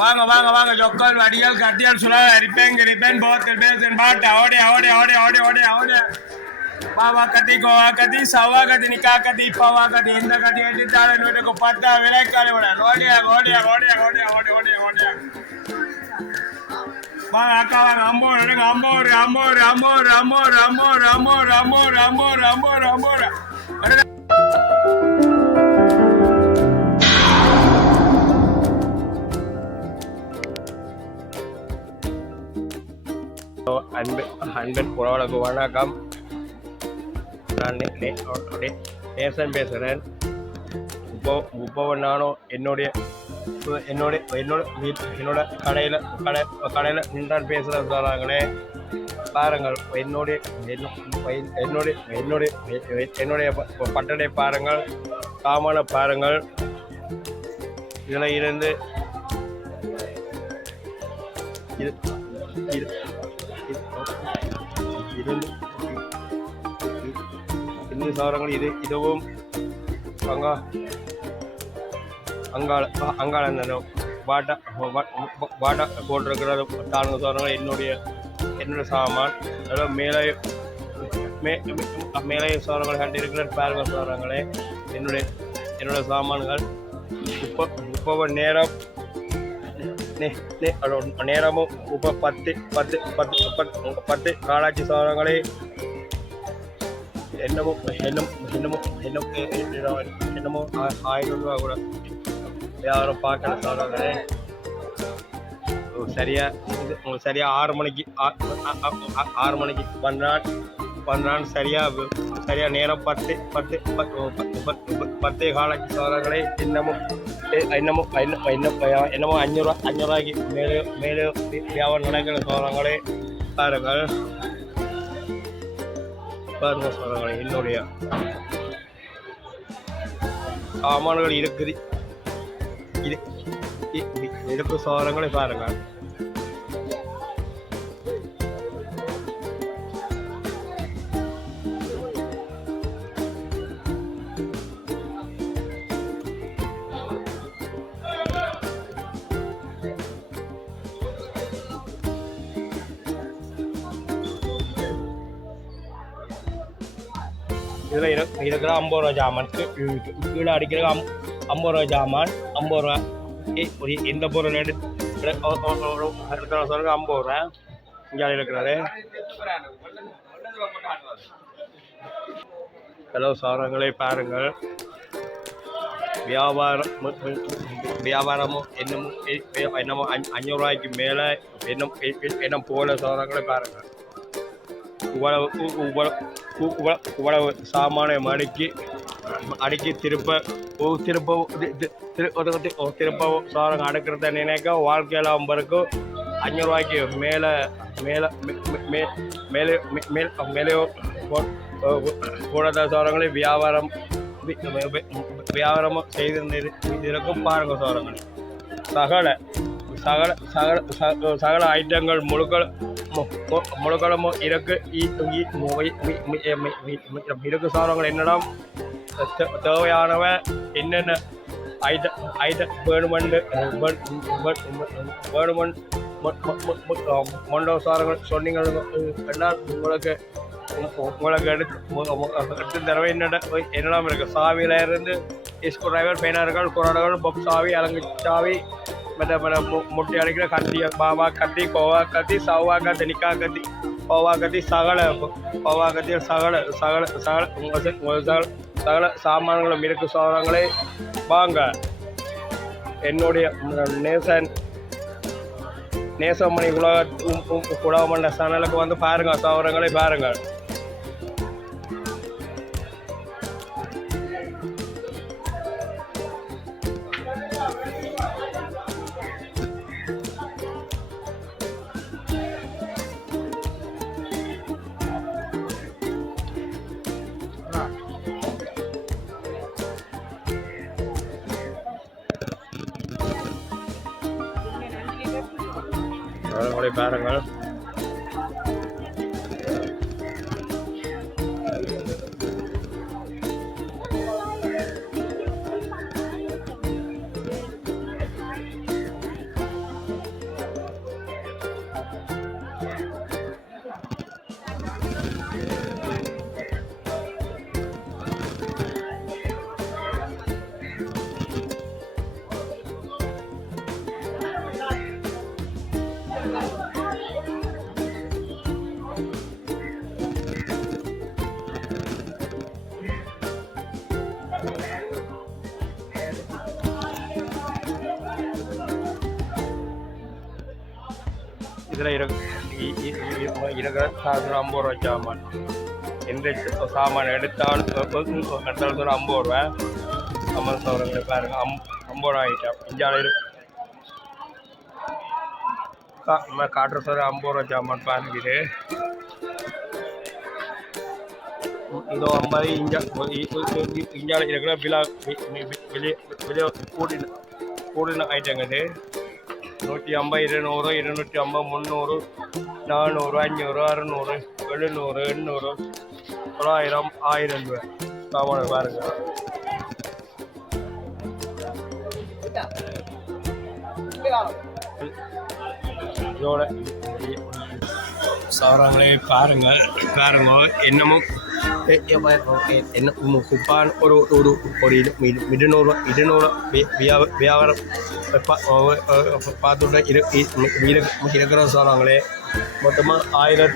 வாங்க வாங்க வாங்க ஜொக்கல் வடியல் கட்டியல் சுழல் அரிப்பேன் கிரிப்பேன் போத்தல் பேசன் பாட்டா ஓடி ஓடி ஓடி ஓடி ஓடி ஓடி பாவா கத்தி கோவா கத்தி சவா கத்தி நிக்கா கத்தி பவா கத்தி இந்த கத்தி எட்டித்தாலும் வீட்டுக்கு பத்தா விலைக்காலி விட ஓடியா ஓடியா ஓடியா ஓடியா ஓடி ஓடியா ஓடியா வாங்க அக்கா வாங்க அம்போர் எடுங்க அம்போர் அம்போர் அம்போர் அம்போர் அம்போர் அம்போர் அம்போர் அம்போர் அம்போர் அம்போர் அன்பின் உறவுகளுக்கு வணக்கம். நான் நேசன் பேசுகிறேன். இப்போ நானும் என்னோட கடையில் நின்றான் பேசுகிற சொல்கிறாங்களே பாருங்கள். என்னுடைய பட்டடை பாருங்கள், சாமான பாருங்கள். இதில் இருந்து இந்த சாரங்கள் இதுவும் அங்காள பாட்டா போட்டிருக்கிறது 4 சாரங்கள் என்னுடைய சாமான். அதில் மேலே சாரங்கள் கண்டிருக்கிற பாருங்க சாரங்களே என்னுடைய சாமான்கள். இப்போ நேரமும் இப்போ 10 காலாட்சி சாதனங்களே என்னமோ 1000 ரூபா கூட யாரும் பார்க்கற சாதனங்களே. சரியா 6 மணிக்கு பண்றான். சரியா நேரம் 10 காலாட்சி சாதனங்களே என்னமோ 500 ரூபாய்க்கு மேலே வியாபாரம் நடக்கிற சாதனங்களே பாருங்கள் சாதனங்களே. என்னுடைய சாமான்கள் இருக்குது சாதனங்களே பாருங்கள். இதில் இருக்கிற 50 ரூபா ஜாமான் கீழே அடிக்கிற 50 ரூபா ஜாமான் 50 ரூபா. எந்த பொருள் இருக்கிற சொல்லுங்க 50 ரூபா இங்கே இருக்கிறது. ஹலோ சாரங்களை பாருங்கள். வியாபாரமும் என்னமோ 500 ரூபாய்க்கு மேலே என்ன போல சாரங்களை பாருங்கள். இவ்வளவு சாமானை அடுக்கி திருப்ப சாரங்க அடுக்கிறத நினைக்க வாழ்க்கையில் அவருக்கு 500 ரூபாய்க்கு மேலே கூட சாரங்களை வியாபாரம் செய்திருக்கும் பாருங்க சாரங்கள். சகல ஐட்டங்கள் முழுக்களும் இருக்கு சாரங்கள். என்னிடம் தேவையானவ என்னென்ன ஐட்டம் வேணுமெண்டு சாரங்கள் சொன்னீங்க. உங்களுக்கு எடுத்து தடவை என்னெல்லாம் இருக்குது. சாவியில் இருந்து ஸ்க்ரூ டிரைவர், பேனர்கள், குரடுகள், பப் சாவி, அலங்கு சாவி, முட்டை அடிக்கிற கத்தி, பாவா கத்தி, கோவா கத்தி, சவா கத்தி, நிக்கா கத்தி, கோவா கத்தி, சகல சாமான்களும் இருக்கு சாதனங்களே வாங்க. என்னுடைய நேசமணி உலகமண்ட சேனலுக்கு வந்து பாருங்க சாதனங்களை பாருங்கள். பாருங்கள். இதில் இருக்கிற 50 ரூபா சாமான். எந்த சாமான் எடுத்தாலும் 50 ரூபா. அம்மன் சோழங்களை பாருங்க 50 ரூபா ஐட்டம் இஞ்சால இருக்கு. காட்டுற சார் 50 ரூபா சாமான் பாருங்க. இதோ 50 இஞ்சால இருக்கிற விலை கூடின ஐட்டங்க. இது 150, 200, 250, 300, 400, 500, 600, 700, 800, 900, 1000 ரூபாய் சாமான பாருங்க. இதோட சாராங்களே பாருங்க என்னமோ என்ன குப்பான் ஒரு 200 வியாபாரம் பார்த்துட்டு இருக்கிற சொல்கிறாங்களே. மொத்தமாக 1000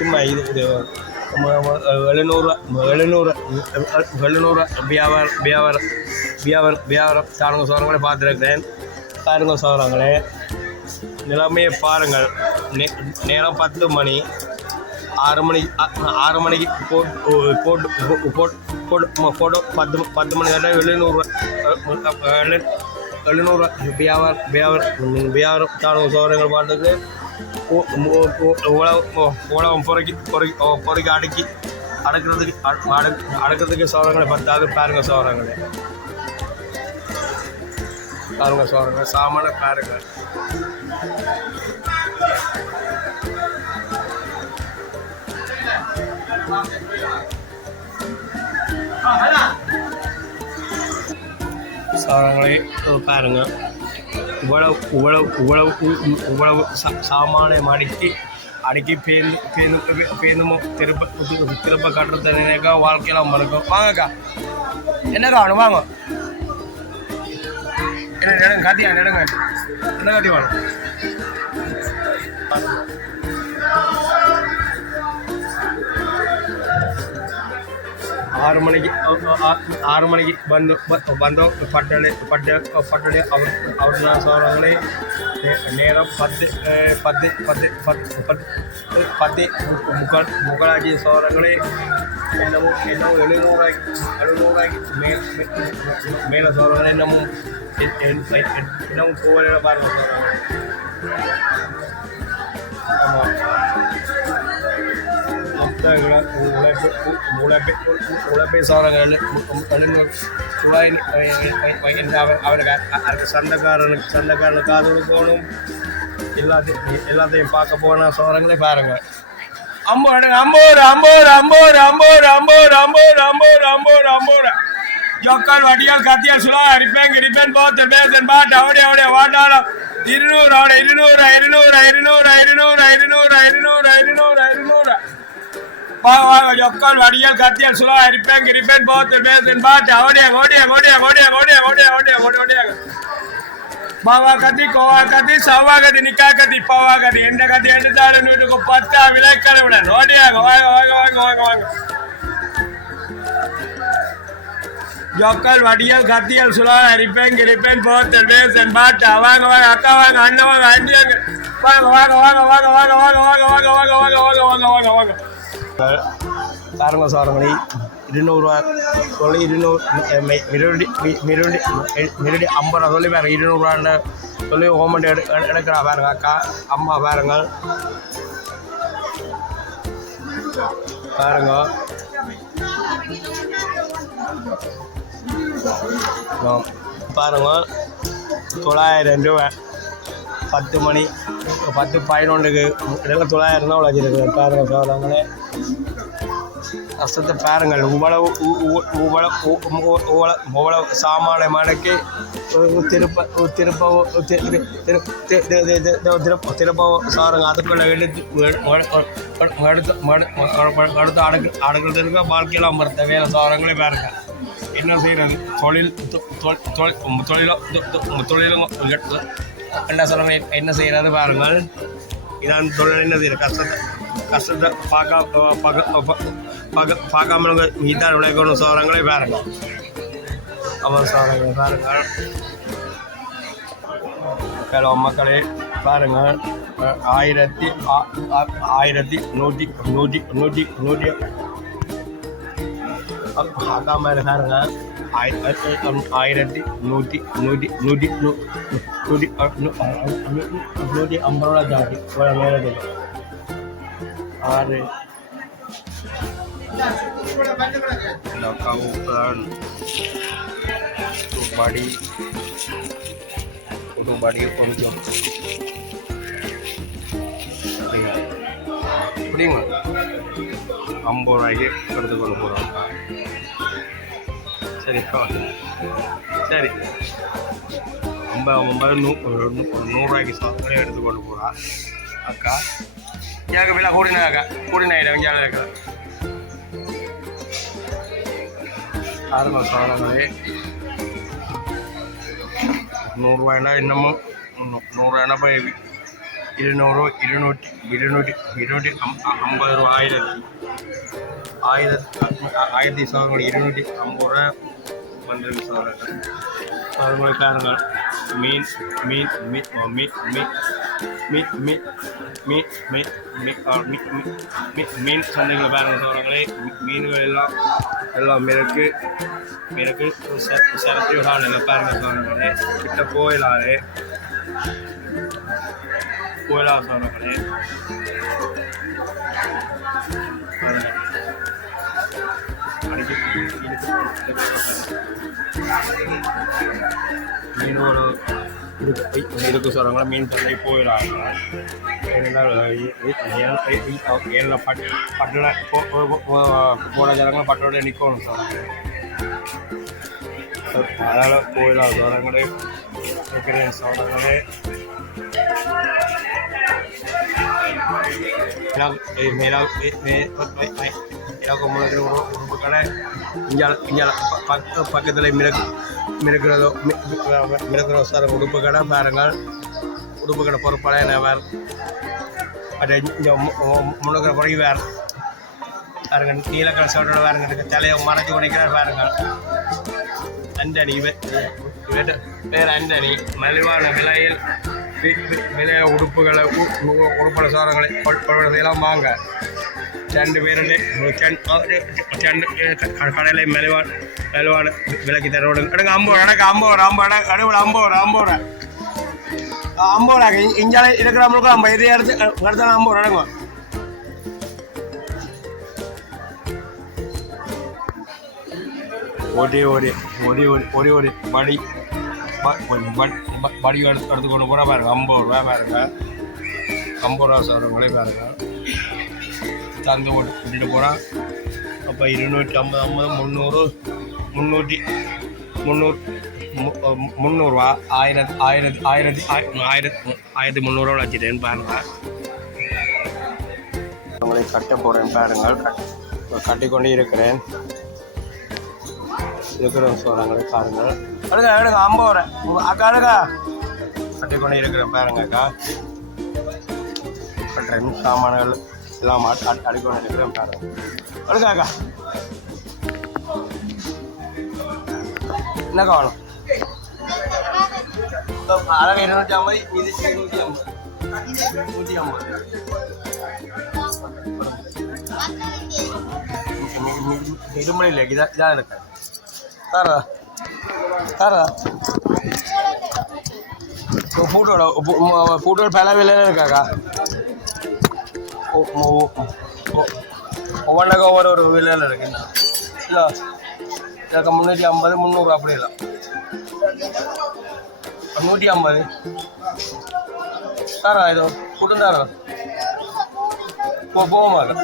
சும்மா இது 700 வியாபாரம் சாருங்க சொல்கிறாங்களே பார்த்துருக்கிறேன். பாருங்க சொல்கிறாங்களே நிலைமையை பாருங்கள். நேரம் 10 மணி. 6 மணிக்கு போட்டு 10 மணி கேட்டால் 700 வியாபாரம் சாருங்க சொல்கிறவங்க பாட்டுக்கு உலகம் பொறுக்கி அடக்கிறதுக்கு சொல்கிறாங்களே 10,000 பாருங்க சொல்கிறாங்களே. பாருங்க சொல்கிறாங்க சாமான பாருங்க. சாரங்களே பாருங்க இவ்வளவு சாமானை அடுக்கி பேருந்துமோ திருப்ப கட்டுறது நினைக்கா வாழ்க்கையெல்லாம் மறக்கும். வாங்கக்கா என்ன காணும் வாங்க. என்ன நடுங்க காத்தியா நடுங்க என்ன காத்தி வேணும். 6 மணிக்கு ಬಂದು ಪಟ್ಟಣೆ ಅವ್ರ ಸೌರಗಳೇ ನೇರ 10 ಮುಗಳಾಗಿ ಸೌರಗಳೇ ನಾವು 700 மேல சௌரங்களே நம்ம போகிற பாருங்க. ஆமாம் உழைப்பே சௌரங்கள் அவருக்கு சண்டைக்காரனுக்கு காது கொடுக்கணும். எல்லாத்தையும் பார்க்க போன சௌரங்களே பாருங்க. 50 Jokal Vadial Katia Sula, Ripen, both the best and bad, Audio, Wadala, 200. Power Jokal Vadial Katia Sula, Ripen, both the best and bad, Audio. Bawa Kati, Koa Kati, Sawa Kati, Nika Kati, Pawa Kati, Enda Kati, and the Pata, Vilaka, Jokal Vadial Katial Sula, Ripen, both the best and bad, Wanga, 200 சொல்லி 200 மிரடி 50 சொல்லி பாருங்க. 200 சொல்லி ஹோமண்ட் எடுக்கிறா பாருங்க அக்கா அம்மா பாருங்க பாருங்க 900 ரூபாய் 10 மணி 10-11க்கு இதெல்லாம் 900 தான் வச்சுருக்கு பாருங்க சொல்கிறாங்களே. கஷ்டத்தை பாருங்கள். இவ்வளவு சாமான மடக்கி திருப்ப சாருங்க அதுக்குள்ள அடுத்து அடுக்கிறதுக்கு வாழ்க்கையெல்லாம் மறுத்த வேலை சாரங்களே பாருங்க. என்ன செய்யறது தொழிலும் என்ன சொல்றாங்க என்ன செய்யறது பாருங்கள். இதான் தொழில் என்ன செய்யற கஷ்டத்தை பார்க்காம இதான் உழைக்கணும் சோரங்களே பாருங்க. ஆமாம் சோரங்களே பாருங்க. ஹலோ மக்களே பாருங்கள் 1100 அக்கா மேலே பாருங்க 1150 ரூபா ஜாதி மேலே 6 badi கொஞ்சம் புரியுமா 50 ரூபாய்க்கு எடுத்து கொண்டு போகிறோம் சரிக்கா சரி 100 ரூபாய்க்கு சாப்பிட்டு எடுத்து கொண்டு போகிறா அக்கா ஏக விலை கூடினாயிரம் இங்கே இருக்கிற ஆரம்ப சாதனங்களே 100 ரூபாய்னா இன்னமும் 100 ரூபாய்னா போய் 200 250 ரூபா 1000 சாதனங்கள் 250 ரூபா வந்துருக்கு சாதனங்கள் அவங்களுக்காரங்கள் மீன் மீன் மீன் மீன் மீன் மீன் மீன் மீன் மீன் மீன் சந்தைகளை பாருங்கள் சாதனங்களே மீன்கள் எல்லாம் மிருக்கு சரத்து காலையில் பாருங்கள் சாதனங்களே கிட்ட கோயிலாறு சாதனங்களே மீன் ஒரு இருக்கு சொல்கிறாங்களா மீன் தண்ணி போயிடாங்க ஏன்னா பட்டில் போன ஜனங்களும் பட்டோட நிற்கணும் சொல்கிறாங்க அதனால் போயிடாது சொல்கிறாங்களே இருக்கிறேன் சொல்கிறாங்களே எனக்கு முன்னாடி உறுப்பு கடை இங்கே பக்கத்தில் மிருக்கிறதோ சார் உடுப்பு கடை பாருங்கள் உடுப்பு கடை பொறுப்பாளர் என்ன வேறு அது இங்கே முன்னுக்கிற பிறகு வேறு பாருங்க நீலக்கடை சோட்டோட வேறுங்க தலையை மறைச்சி குடிக்கிறார் பாருங்கள் அண்டனி வேறு அண்டனி மலிவான விலையில் விலைய உடுப்புகளை சோரங்களை எல்லாம் வாங்க 2 பேருடைய கடையில் மெலுவான விலைக்கு தரோடு எடுங்க 50 ரூபா இஞ்சால இருக்கிறவங்களுக்கு 50 இதே எடுத்து அடுத்த 50 ரூபா எடுங்க ஒரு படி எடுத்து கொண்டு போனால் பாருங்க 50 ரூபா பாருங்க 50 ரூபா சாதனங்களே பாருங்க தந்து விட்டுட்டு போகிறான் அப்போ 250 300 ரூபா 1300 வச்சுட்டேன்னு பாருங்க உங்களை கட்ட போகிறேன் பாருங்கள் கட்டிக்கொண்டே இருக்கிறேன் சொல்கிறாங்களே பாருங்கள் எடுங்க 50 ரூபா அக்கா எடுக்கா கட்டிக்கொண்டே இருக்கிறேன் பாருங்க அக்கா கட்டுறேன் சாமான்கள் எல்லாம் அடிக்கொண்டு இருக்கிறேன் பாருங்க எடுக்கா அக்கா என்ன காணும் அழகு 250 இது 150 இருமலையில் இதான் இருக்கு தாரா ஃபூட்டோட பல விலையில இருக்காக்கா ஒவ்வொன்றுக்கும் ஒவ்வொரு விலையில் இருக்கு இல்லை இதுக்கு 350 300 அப்படி இல்லை 150 தாரா இது ஃபுட்டு தாரா போக மாட்டேன்